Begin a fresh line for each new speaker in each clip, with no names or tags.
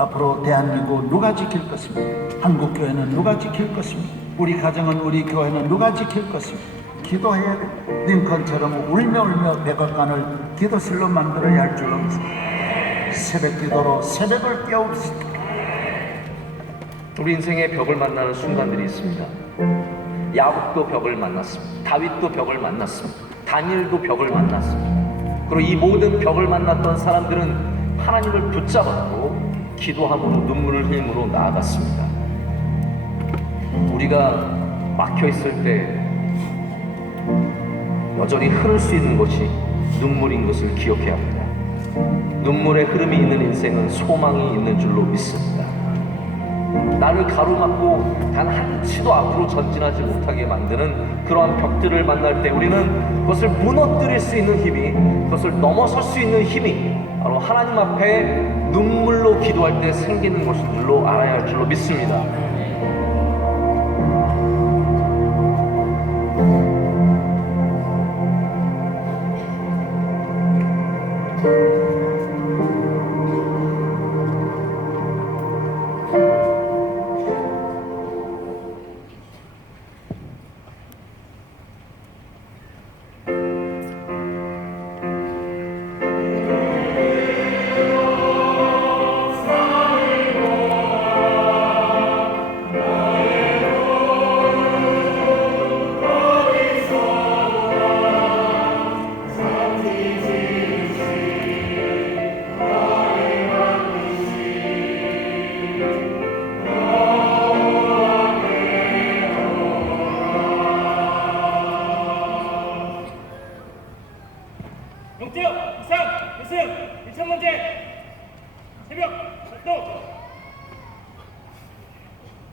앞으로 대한민국 누가 지킬 것입니까? 한국 교회는 누가 지킬 것입니까? 우리 가정은 우리 교회는 누가 지킬 것입니까? 기도해야 돼. 링컨처럼 울며 울며 백악관을 기도실로 만들어야 할 줄로 믿습니다. 새벽 기도로 새벽을 깨웁시다.
우리 인생의 벽을 만나는 순간들이 있습니다. 야곱도 벽을 만났습니다. 다윗도 벽을 만났습니다. 다니엘도 벽을 만났습니다. 그리고 이 모든 벽을 만났던 사람들은 하나님을 붙잡았고 기도함으로 눈물을 흘림으로 나아갔습니다. 우리가 막혀 있을 때 여전히 흐를 수 있는 것이 눈물인 것을 기억해야 합니다. 눈물의 흐름이 있는 인생은 소망이 있는 줄로 믿습니다. 나를 가로막고 단 한 치도 앞으로 전진하지 못하게 만드는 그러한 벽들을 만날 때 우리는 그것을 무너뜨릴 수 있는 힘이 그것을 넘어설 수 있는 힘이 바로 하나님 앞에 눈물로 기도할 때 생기는 것인 줄로 알아야 할 줄로 믿습니다.
용태혁 이상 우승 1천 문제. 새벽 활동.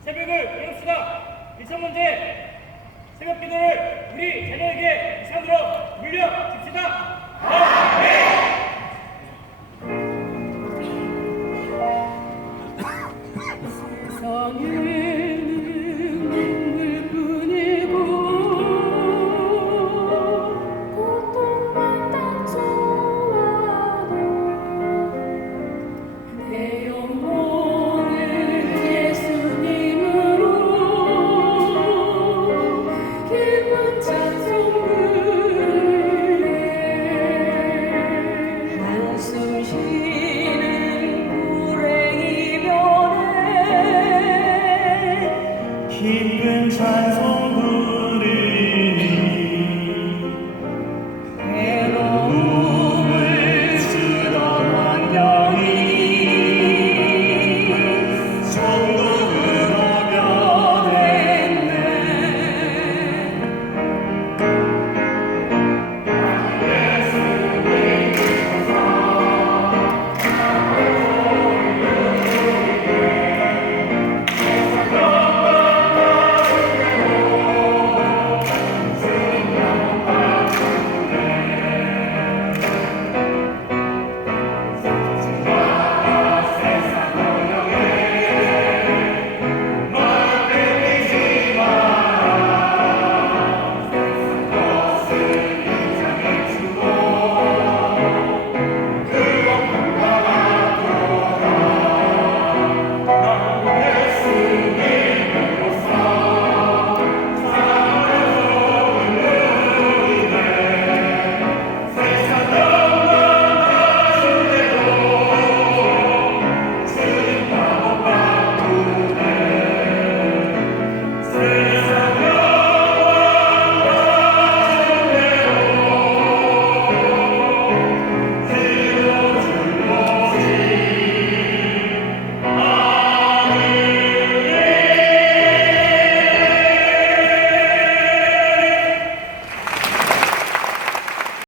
새벽을 외웁시다. 1천 문제. 새벽 기도를 우리 자녀에게 이상으로 물려줍시다. 아멘